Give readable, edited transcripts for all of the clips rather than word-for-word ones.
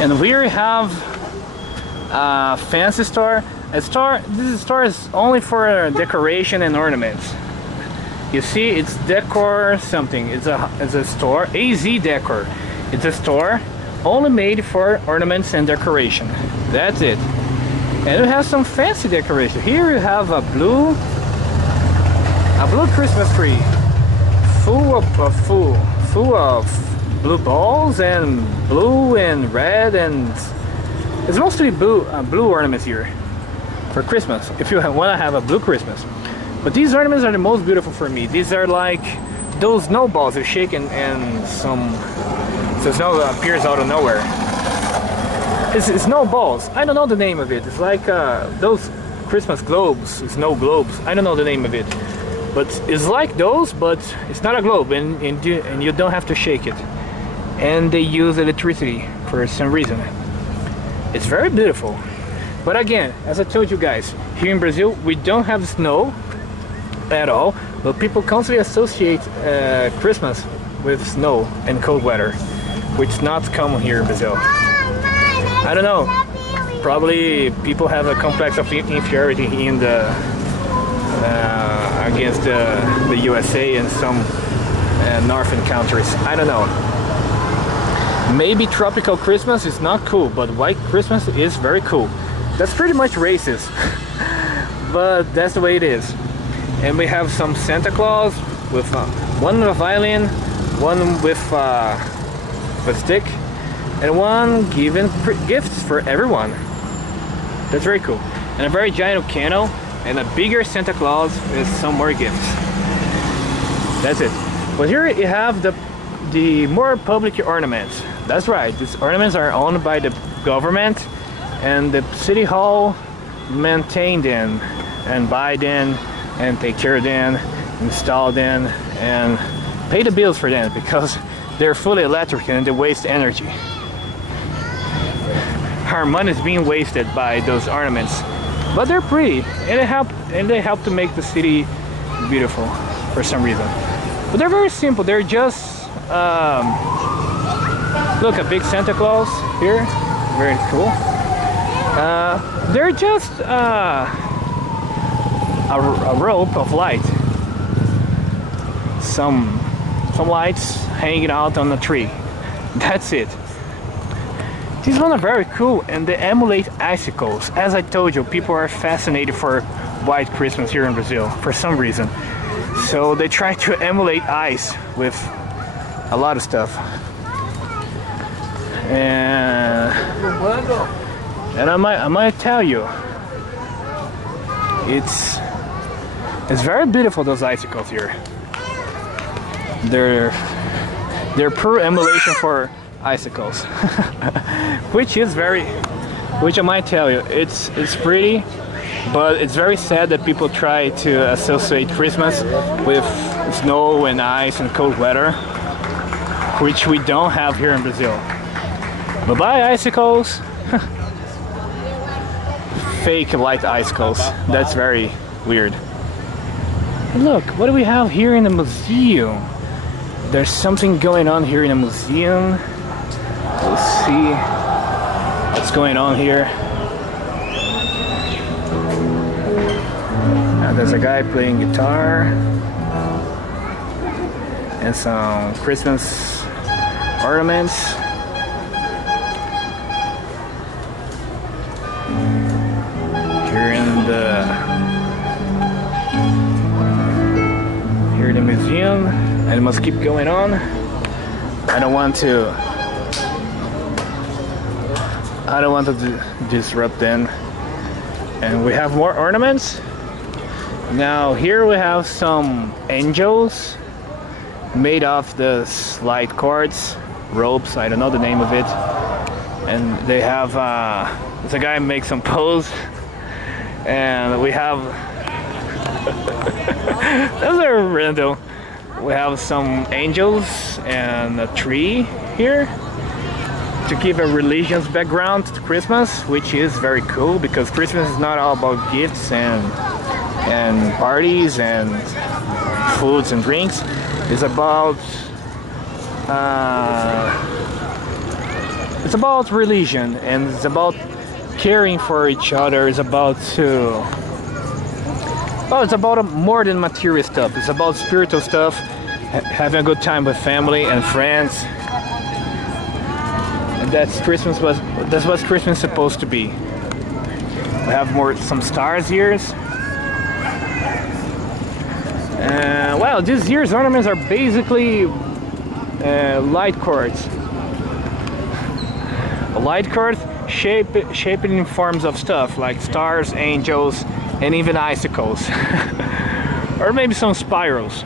And we have a fancy store. This store is only for decoration and ornaments. You see, it's decor something. It's a store, AZ Decor. It's a store only made for ornaments and decoration. That's it. And it has some fancy decoration. Here you have a blue Christmas tree, full of blue balls and blue and red, and it's mostly blue ornaments here for Christmas. If you want to have a blue Christmas, but these ornaments are the most beautiful for me. These are like those snowballs you shake and some snow appears out of nowhere. It's snowballs. I don't know the name of it. It's like those Christmas globes, snow globes. I don't know the name of it, but it's like those, but it's not a globe, and you don't have to shake it. And they use electricity for some reason. It's very beautiful. But again, as I told you guys, here in Brazil we don't have snow at all, but people constantly associate Christmas with snow and cold weather, which is not common here in Brazil. I don't know, probably people have a complex of inferiority in the against the USA and some northern countries. I don't know. Maybe tropical Christmas is not cool, but white Christmas is very cool. That's pretty much racist, but that's the way it is. And we have some Santa Claus with one with a violin, one with a stick, and one giving gifts for everyone. That's very cool. And a very giant candle, and a bigger Santa Claus with some more gifts. That's it. But here you have the more public ornaments. That's right, these ornaments are owned by the government, and the city hall maintain them and buy them and take care of them, install them, and pay the bills for them because they're fully electric and they waste energy. Our money is being wasted by those ornaments, but they're pretty and they help to make the city beautiful for some reason. But they're very simple. They're just look, a big Santa Claus here, very cool. They're just a rope of light, some lights hanging out on the tree. That's it. These ones are very cool, and they emulate icicles. As I told you, people are fascinated for white Christmas here in Brazil for some reason. So they try to emulate ice with a lot of stuff. And I might tell you, it's very beautiful, those icicles here. They're pure emulation for icicles. which I might tell you, it's pretty, but it's very sad that people try to associate Christmas with snow and ice and cold weather, which we don't have here in Brazil. Bye bye icicles. Fake light icicles. That's very weird. Look, what do we have here in the museum? There's something going on here in the museum. Let's see what's going on here. Now there's a guy playing guitar and some Christmas ornaments. Here in the museum, and it must keep going on. I don't want to disrupt them. And we have more ornaments. Now here we have some angels made of the light cords, ropes, I don't know the name of it. And they have there's a guy makes some pose. And we have those are random. We have some angels and a tree here to give a religious background to Christmas, which is very cool because Christmas is not all about gifts and parties and foods and drinks. It's about religion, and it's about caring for each other. It's about well, it's about more than material stuff. It's about spiritual stuff, having a good time with family and friends. And that's what Christmas is supposed to be. We have some stars here. Well, this year's ornaments are basically light cords. A light cord shaped in forms of stuff like stars, angels, and even icicles. Or maybe some spirals.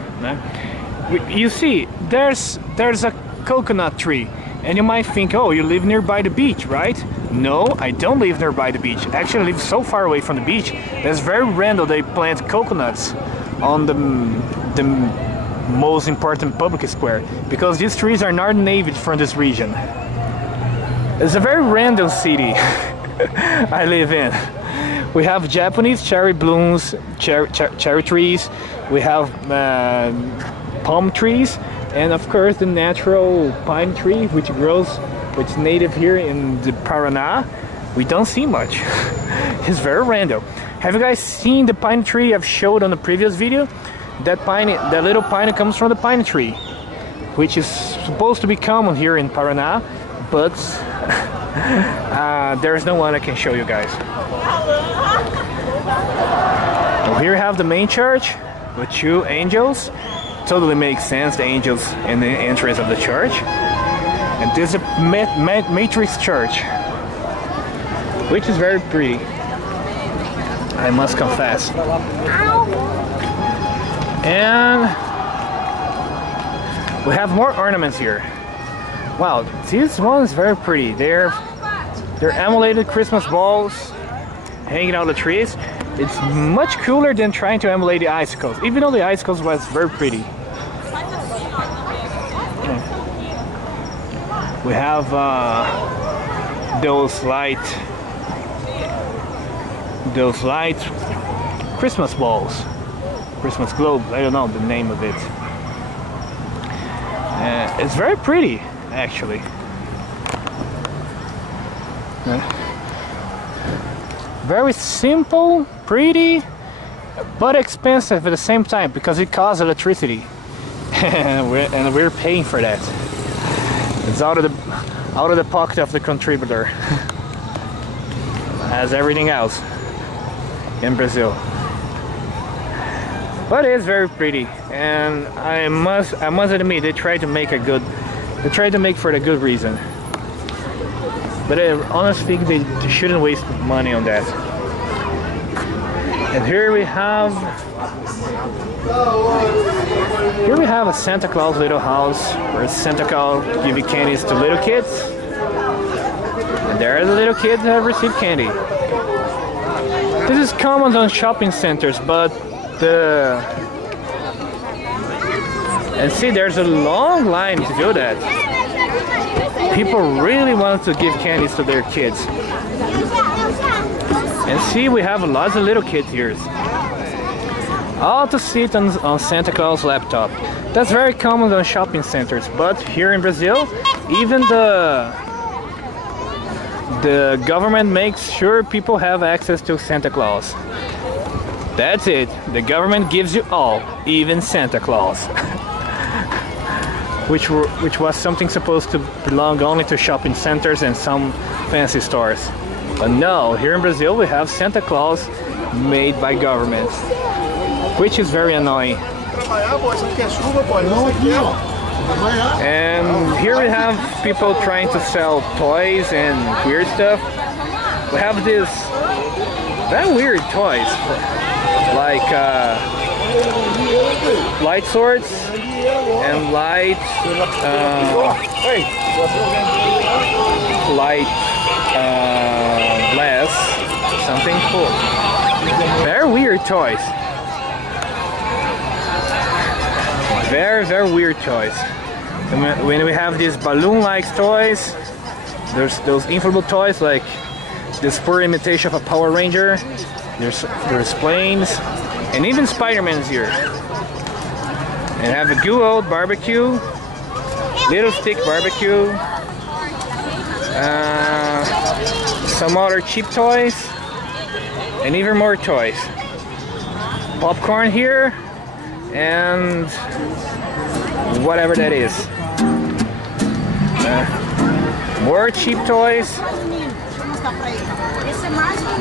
You see, there's a coconut tree, and you might think, oh, you live nearby the beach, right? No, I don't live nearby the beach. Actually, I live so far away from the beach that it's very random they plant coconuts on the most important public square, because these trees are not native from this region. It's a very random city I live in. We have Japanese cherry blooms, cherry trees. We have palm trees, and of course the natural pine tree, which is native here in the Paraná. We don't see much. It's very random. Have you guys seen the pine tree I've showed on the previous video? That little pine comes from the pine tree, which is supposed to be common here in Paraná, but there's no one I can show you guys. Well, here we have the main church with 2 angels. Totally makes sense, the angels in the entrance of the church. And this is a matrix church, which is very pretty, I must confess. And we have more ornaments here. Wow, this one is very pretty. They're emulated Christmas balls hanging on the trees. It's much cooler than trying to emulate the icicles, even though the icicles was very pretty. We have those light Christmas balls, Christmas globes. I don't know the name of it. It's very pretty, actually. Very simple, pretty, but expensive at the same time because it costs electricity, and we're paying for that. It's out of the pocket of the contributor, as everything else in Brazil. But it's very pretty, and I must admit they try to make for the good reason. But I honestly think they shouldn't waste money on that. And here we have a Santa Claus little house where Santa Claus gives candies to little kids. And there are the little kids that have received candy. This is common on shopping centers, but and see, there's a long line to do that. People really want to give candies to their kids. And see, we have lots of little kids here. All to sit on Santa Claus' laptop. That's very common on shopping centers, but here in Brazil, even the government makes sure people have access to Santa Claus. That's it. The government gives you all, even Santa Claus. which was something supposed to belong only to shopping centers and some fancy stores. But no, here in Brazil we have Santa Claus made by governments, which is very annoying. And here we have people trying to sell toys and weird stuff. We have these very weird toys, like light swords and light glass, something cool. Very weird toys. Very weird toys. And when we have these balloon-like toys, there's those inflatable toys like this poor imitation of a Power Ranger. There's planes, and even Spider-Man's here. And have a good old barbecue, little stick barbecue. some other cheap toys, and even more toys. Popcorn here, and whatever that is. More cheap toys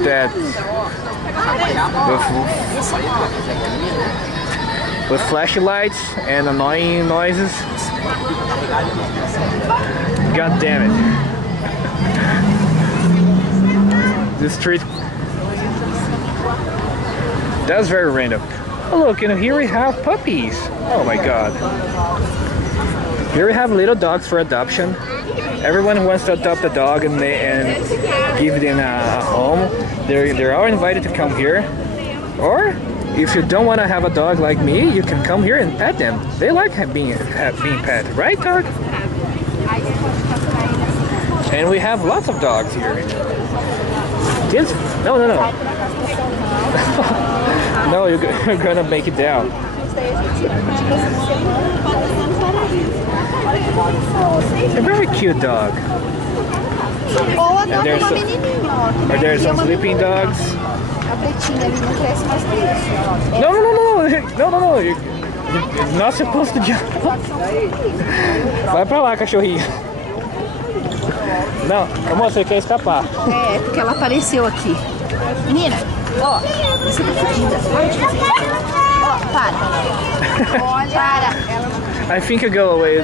that with flashlights and annoying noises. God damn it. This street, that's very random. Oh look, and here we have puppies. Oh my god. Here we have little dogs for adoption. Everyone who wants to adopt a dog and give them a home, they're all invited to come here. Or if you don't want to have a dog like me, you can come here and pet them. They like being pet, right, dog? And we have lots of dogs here. This? No. No, you're gonna make it down. A very cute dog. And there's some sleeping dogs. No. You're not supposed to jump. Vai pra lá, cachorrinho. Não, amor, você quer escapar. É, porque ela apareceu aqui. Menina, ó, você tá fugida. Ó, para. Para. I think I'll go away.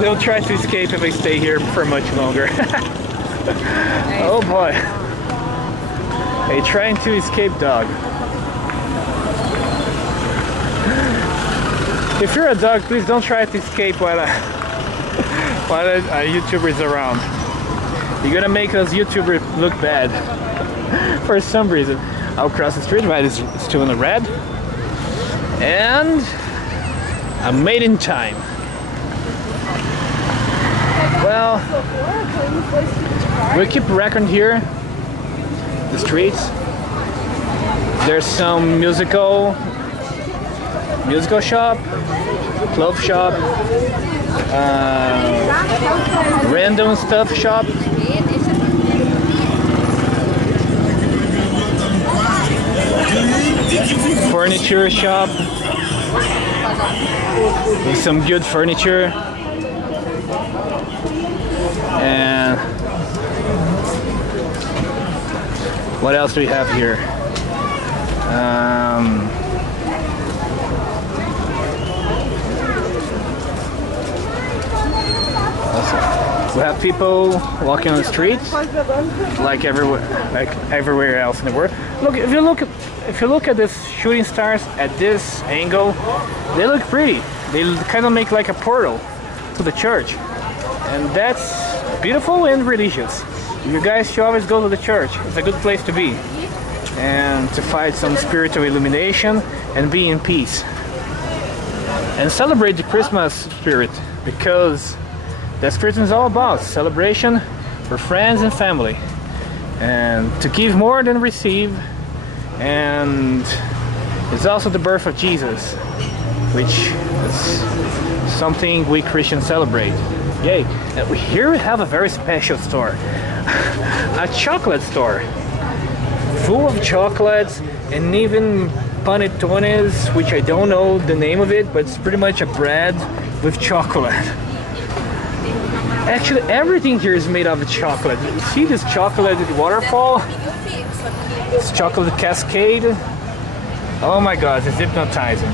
They'll try to escape if I stay here for much longer. Oh boy. A trying to escape dog. If you're a dog, please don't try to escape while a YouTuber is around. You're gonna make us YouTubers look bad for some reason. I'll cross the street, right? It's still in the red. And I'm made in time. Well, we'll keep record here. The streets. There's some musical shop, clothes shop, random stuff shop. Furniture shop with some good furniture. And what else do we have here? We have people walking on the streets, like everywhere else in the world. Look, if you look at this shooting stars at this angle, they look pretty. They kind of make like a portal to the church, and that's beautiful and religious. You guys should always go to the church. It's a good place to be, and to find some spiritual illumination and be in peace, and celebrate the Christmas spirit, because that's what Christmas is all about. Celebration for friends and family, and to give more than receive. And it's also the birth of Jesus, which is something we Christians celebrate. Yay! And here we have a very special store, a chocolate store, full of chocolates and even panetones, which I don't know the name of it, but it's pretty much a bread with chocolate. Actually, everything here is made of chocolate. You see this chocolate waterfall? This chocolate cascade? Oh my god, it's hypnotizing.